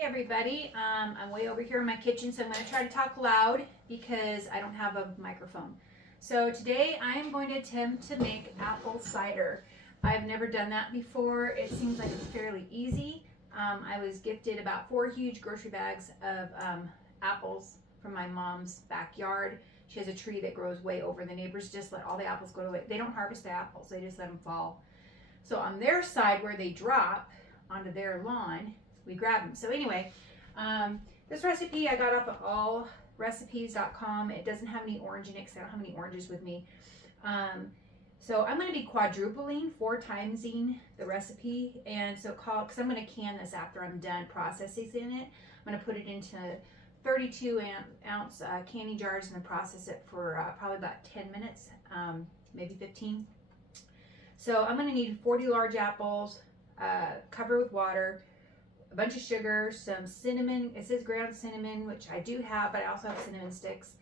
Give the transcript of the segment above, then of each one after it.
Hey everybody, I'm way over here in my kitchen, so I'm going to try to talk loud because I don't have a microphone. So today I am going to attempt to make apple cider. I've never done that before. It seems like it's fairly easy. I was gifted about 4 huge grocery bags of apples from my mom's backyard. She has a tree that grows way over. The neighbors just let all the apples go away. They don't harvest the apples, they just let them fall. So on their side where they drop onto their lawn, we grab them. So anyway, this recipe I got off of allrecipes.com. It doesn't have any orange in it because I don't have any oranges with me. So I'm going to be quadrupling, 4 timesing the recipe, and so because I'm going to can this after I'm done processing in it. I'm going to put it into 32-ounce canning jars and then process it for probably about 10 minutes, maybe 15. So I'm going to need 40 large apples, cover with water, a bunch of sugar, some cinnamon. It says ground cinnamon, which I do have, but I also have cinnamon sticks.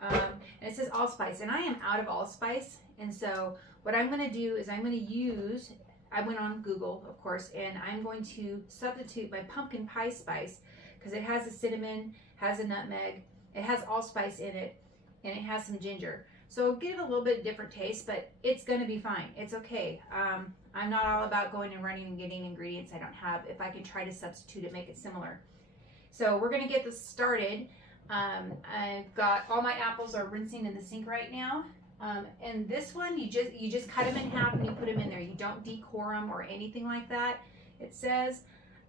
And it says allspice, and I am out of allspice. And so what I'm going to do is I'm going to use, I went on Google, of course, and I'm going to substitute my pumpkin pie spice because it has a cinnamon, has a nutmeg, it has allspice in it, and it has some ginger. So it'll give it a little bit different taste, but it's going to be fine. It's okay. I'm not all about going and running and getting ingredients I don't have. If I can try to substitute it, make it similar. So we're going to get this started. I've got all my apples are rinsing in the sink right now. And this one, you just cut them in half and you put them in there. You don't decore them or anything like that. It says,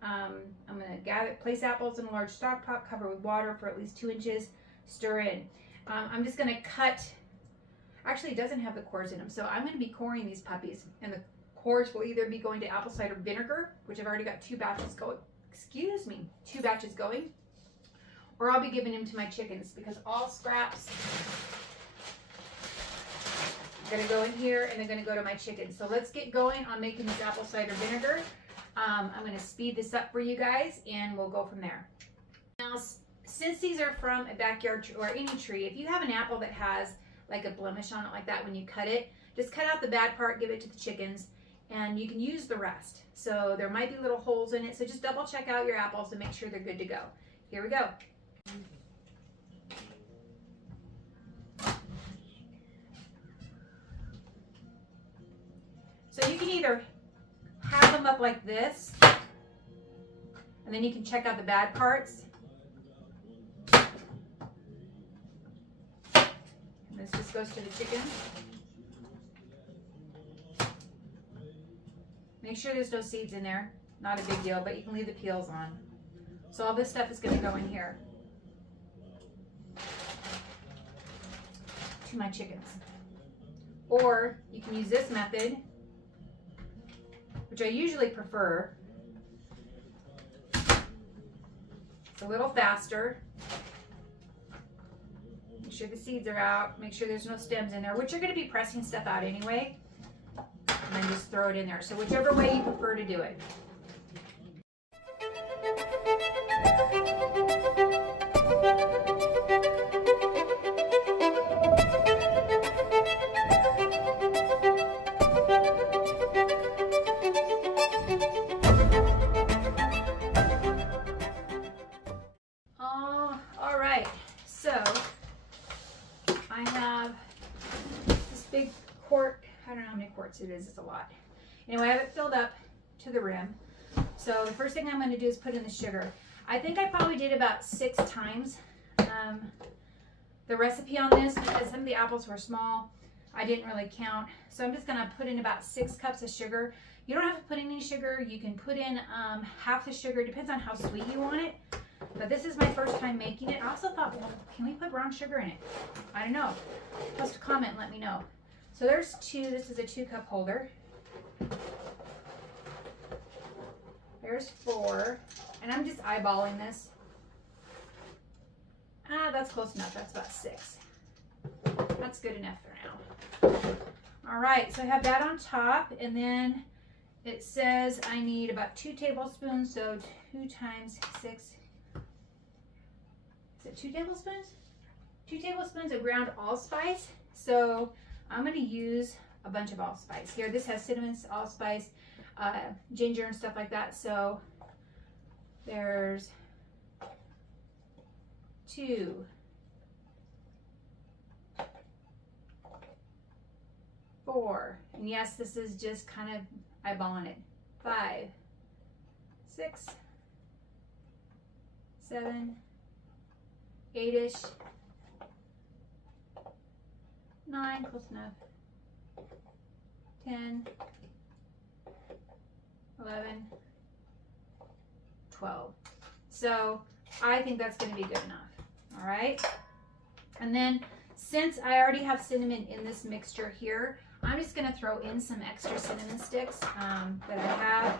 I'm going to place apples in a large stock pot, cover with water for at least 2 inches, stir in. I'm just going to cut. Actually, it doesn't have the cores in them, so I'm going to be coring these puppies, and the cores will either be going to apple cider vinegar, which I've already got 2 batches going. Excuse me, 2 batches going, or I'll be giving them to my chickens because all scraps are going to go in here, and they're going to go to my chickens. So let's get going on making this apple cider vinegar. I'm going to speed this up for you guys, and we'll go from there. Now, since these are from a backyard tree or any tree, if you have an apple that has like a blemish on it like that when you cut it, just cut out the bad part, give it to the chickens, and you can use the rest. So there might be little holes in it, so just double check out your apples and make sure they're good to go. Here we go. So you can either have them up like this, and then you can check out the bad parts. This just goes to the chicken. Make sure there's no seeds in there. Not a big deal, but you can leave the peels on. So all this stuff is going to go in here to my chickens. Or you can use this method, which I usually prefer. It's a little faster. Make sure the seeds are out. Make sure there's no stems in there, which you're going to be pressing stuff out anyway. And then just throw it in there. So whichever way you prefer to do it. All right. So I have this big quart. I don't know how many quarts it is. It's a lot. Anyway, I have it filled up to the rim. So the first thing I'm going to do is put in the sugar. I think I probably did about 6 times the recipe on this because some of the apples were small. I didn't really count. So I'm just going to put in about 6 cups of sugar. You don't have to put in any sugar. You can put in half the sugar. It depends on how sweet you want it. But this is my first time making it. I also thought, well, can we put brown sugar in it? I don't know. Post a comment and let me know. So there's 2. This is a 2-cup holder. There's 4. And I'm just eyeballing this. That's close enough. That's about 6. That's good enough for now. All right, so I have that on top. And then it says I need about 2 tablespoons. So 2 times 6. Is it 2 tablespoons? 2 tablespoons of ground allspice. So I'm going to use a bunch of allspice here. This has cinnamon, allspice, ginger and stuff like that. So there's 2, 4, and yes, this is just kind of eyeballing it. 5, 6, 7, 8-ish, 9, close enough, 10, 11, 12. So I think that's going to be good enough. All right. And then since I already have cinnamon in this mixture here, I'm just going to throw in some extra cinnamon sticks that I have,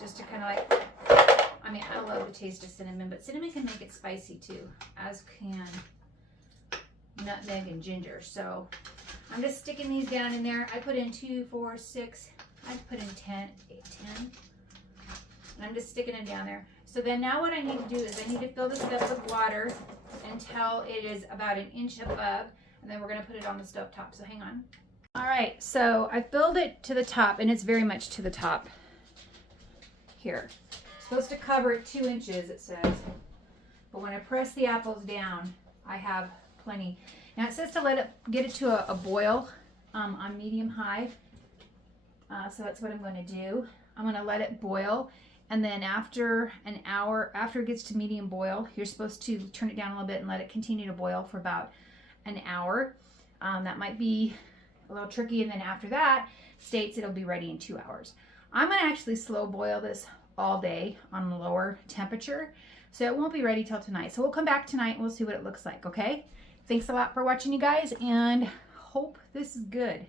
just to kind of like, I mean, I love the taste of cinnamon, but cinnamon can make it spicy too, as can nutmeg and ginger. So I'm just sticking these down in there. I put in 2, 4, 6, I put in 10, 8, 10. And I'm just sticking them down there. So then now what I need to do is I need to fill this up with water until it is about 1 inch above, and then we're going to put it on the stove top. So hang on. All right, so I filled it to the top, and it's very much to the top here. It's supposed to cover it 2 inches, it says. But when I press the apples down, I have plenty. Now it says to let it get it to a boil on medium high. So that's what I'm going to do. I'm going to let it boil, and then after an hour, after it gets to medium boil, you're supposed to turn it down a little bit and let it continue to boil for about an hour. That might be a little tricky, and then after that states it'll be ready in 2 hours. I'm going to actually slow boil this all day on a lower temperature, so it won't be ready till tonight. So we'll come back tonight and we'll see what it looks like, okay? Thanks a lot for watching, you guys, and hope this is good.